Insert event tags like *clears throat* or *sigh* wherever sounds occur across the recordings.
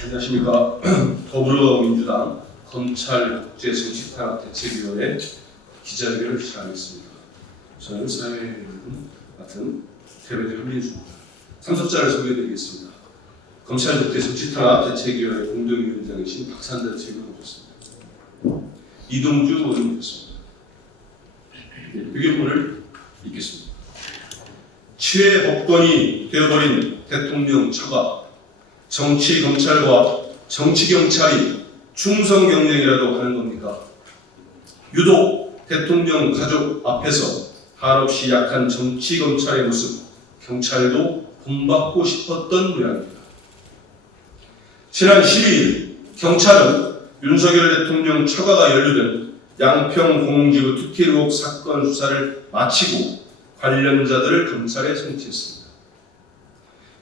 안녕하십니까 *clears throat* 더불어민주당 검찰 국제 정치 탄압 대책위원회 기자회견을 시작하겠습니다. 저는 사회여러분 같은 대변인 현민수입니다. 참석자를 소개해드리겠습니다. 검찰 국제 정치 탄압 대책위원회 공동위원장이신 박산달 책을 모셨습니다. 이동주 의원님이었습니다. 의견문을 읽겠습니다. 최법권이 되어버린 대통령 처가 정치 검찰과 정치 경찰이 충성 경쟁이라도 하는 겁니까? 유독 대통령 가족 앞에서 한없이 약한 정치 검찰의 모습, 경찰도 본받고 싶었던 모양입니다. 지난 12일 경찰은 윤석열 대통령 처가가 연루된 양평 공지구 특혜 의혹 사건 수사를 마치고 관련자들을 검찰에 송치했습니다.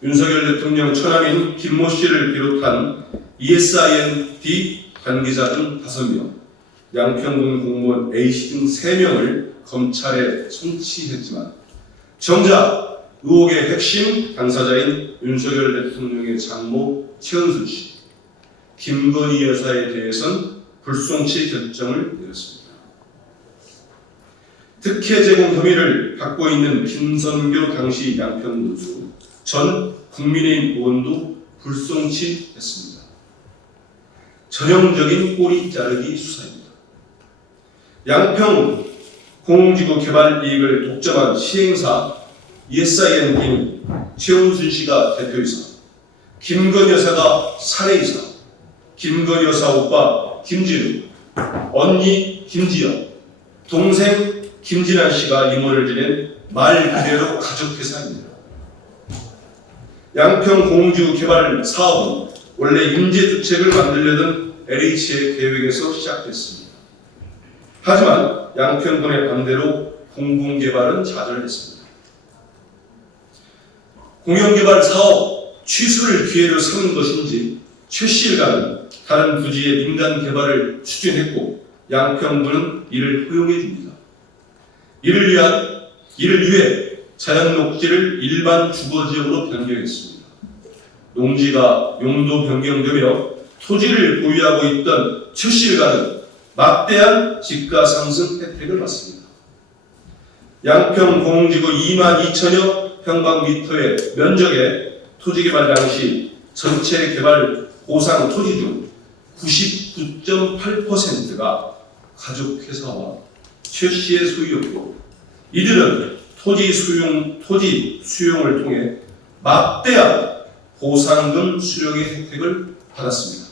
윤석열 대통령 처남인 김모 씨를 비롯한 ESIND 관계자 등 5명, 양평군 공무원 A씨 등 3명을 검찰에 송치했지만 정작 의혹의 핵심 당사자인 윤석열 대통령의 장모 최은순 씨, 김건희 여사에 대해선 불송치 결정을 내렸습니다. 특혜 제공 혐의를 받고 있는 김선교 당시 양평 군수 전 국민의힘 의원도 불송치했습니다. 전형적인 꼬리 자르기 수사입니다. 양평 공공지구 개발 이익을 독점한 시행사 ESIND는 최은순 씨가 대표이사, 김건희 여사가 사례이사, 김건희 여사 오빠 김진우, 언니 김지연, 동생 김진아 씨가 임원을 지낸 말 그대로 가족회사입니다. 양평 공주 개발 사업은 원래 임대주택을 만들려던 LH의 계획에서 시작됐습니다. 하지만 양평군의 반대로 공공개발은 좌절했습니다. 공영개발 사업 취소를 기회로 삼은 것인지 최 씨일가는 다른 부지의 민간 개발을 추진했고 양평군은 이를 허용해 줍니다. 이를 위한 이를 위해 자연 녹지를 일반 주거 지역으로 변경했습니다. 농지가 용도 변경되며 토지를 보유하고 있던 최 씨일가는 막대한 집가 상승 혜택을 받습니다. 양평 공지구 2만 2천여 평방미터의 면적에 토지 개발 당시 전체 개발 보상 토지 중 99.8%가 가족회사와 최 씨의 소유였고 이들은 토지 수용 토지 수용을 통해 막대한 보상금 수령의 혜택을 받았습니다.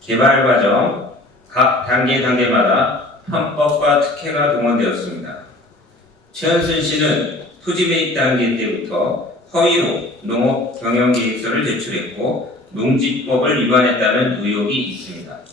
개발 과정 각 단계 단계마다 편법과 특혜가 동원되었습니다. 최현순 씨는 토지 매입 단계 때부터 허위로 농업 경영 계획서를 제출했고 농지법을 위반했다는 의혹이 있습니다.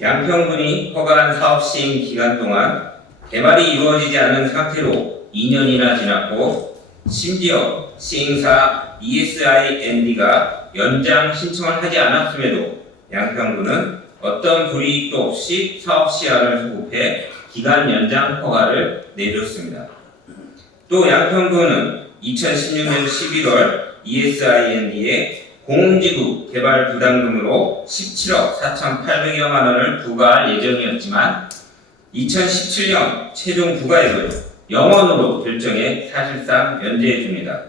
양평군이 허가한 사업 시행 기간 동안 개발이 이루어지지 않은 상태로 2년이나 지났고 심지어 시행사 ESIND가 연장 신청을 하지 않았음에도 양평군은 어떤 불이익도 없이 사업 시한을 소급해 기간 연장 허가를 내줬습니다. 또 양평군은 2016년 11월 E ESIND에 공공지구 개발 부담금으로 17억 4,800여만 원을 부과할 예정이었지만 2017년 최종 부과액을 0원으로 결정해 사실상 면제해 줍니다.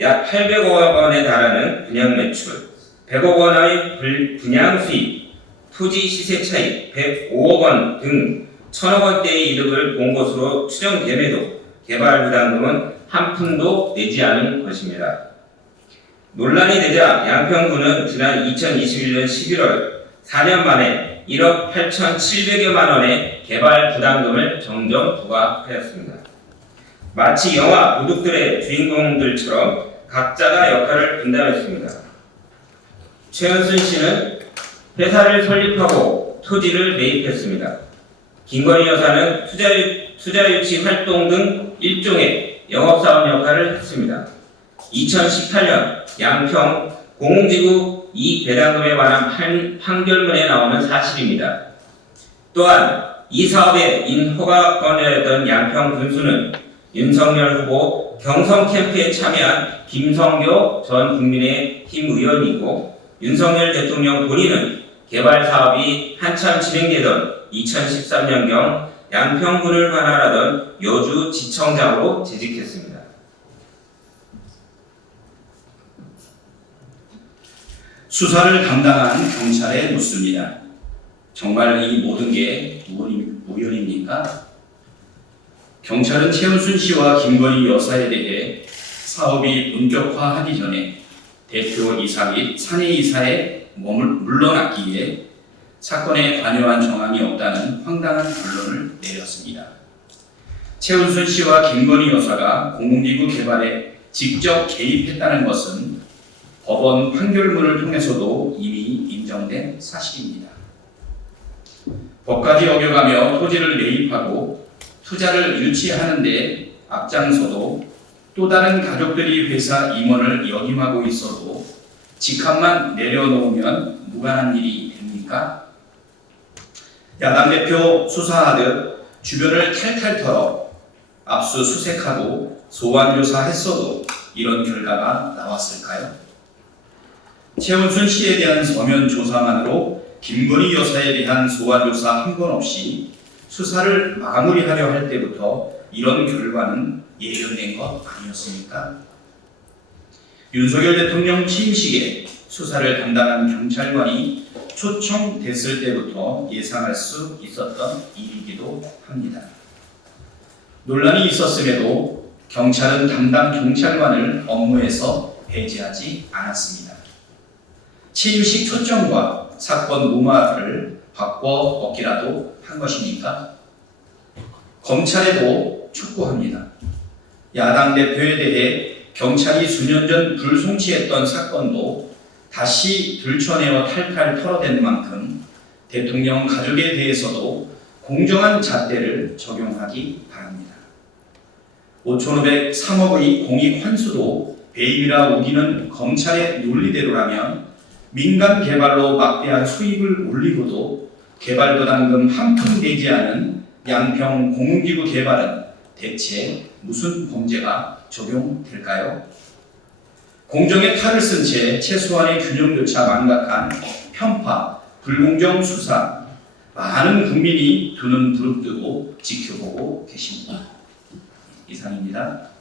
약 800억 원에 달하는 분양 매출, 100억 원의 불- 분양 수입, 토지 시세 차익 105억 원등 천억 원대의 이득을 본 것으로 추정됨에도 개발 부담금은 한 푼도 내지 않은 것입니다. 논란이 되자 양평구는 지난 2021년 11월 4년 만에 1억 8,700여만 원의 개발 부담금을 정정 부과하였습니다. 마치 영화 도둑들의 주인공들처럼 각자가 역할을 분담했습니다. 최은순 씨는 회사를 설립하고 토지를 매입했습니다. 김건희 여사는 투자, 투자 유치 활동 등 일종의 영업사원 역할을 했습니다. 2018년 양평 공공지구 이익 배당금에 관한 판, 판결문에 나오는 사실입니다. 또한 이 사업의 인허가권이었던 양평 군수는 윤석열 후보 경선 캠프에 참여한 김성교 전 국민의힘 의원이고 윤석열 대통령 본인은 개발 사업이 한참 진행되던 2013년경 양평군을 관할하던 여주 지청장으로 재직했습니다. 수사를 담당한 경찰에 묻습니다. 정말 이 모든 게 우연입니까? 경찰은 최은순 씨와 김건희 여사에 대해 사업이 본격화하기 전에 대표 이사 및 사내 이사에 몸을 물러났기에 사건에 관여한 정황이 없다는 황당한 결론을 내렸습니다. 최은순 씨와 김건희 여사가 공공기구 개발에 직접 개입했다는 것은 법원 판결문을 통해서도 이미 인정된 사실입니다. 법까지 어겨가며 토지를 매입하고 투자를 유치하는데 앞장서도 또 다른 가족들이 회사 임원을 역임하고 있어도 직함만 내려놓으면 무관한 일이 됩니까? 야당 대표 수사하듯 주변을 탈탈 털어 압수수색하고 소환조사했어도 이런 결과가 나왔을까요? 최은순 씨에 대한 서면 조사만으로 김건희 여사에 대한 소환 조사 한 건 없이 수사를 마무리하려 할 때부터 이런 결과는 예견된 것 아니었습니까? 윤석열 대통령 취임식에 수사를 담당한 경찰관이 초청됐을 때부터 예상할 수 있었던 일이기도 합니다. 논란이 있었음에도 경찰은 담당 경찰관을 업무에서 배제하지 않았습니다. 취임식 초점과 사건 무마를 바꿔 먹기라도 한 것입니까? 검찰에도 촉구합니다. 야당 대표에 대해 경찰이 수년 전 불송치했던 사건도 다시 들춰내어 탈탈 털어댄 만큼 대통령 가족에 대해서도 공정한 잣대를 적용하기 바랍니다. 5,503억의 공익 환수도 배임이라 우기는 검찰의 논리대로라면 민간 개발로 막대한 수익을 올리고도 개발 부담금 한 푼 내지 않은 양평 공공기구 개발은 대체 무슨 범죄가 적용될까요? 공정의 탈을 쓴 채 최소한의 균형조차 망각한 편파, 불공정 수사, 많은 국민이 두 눈 부릅뜨고 지켜보고 계십니다. 이상입니다.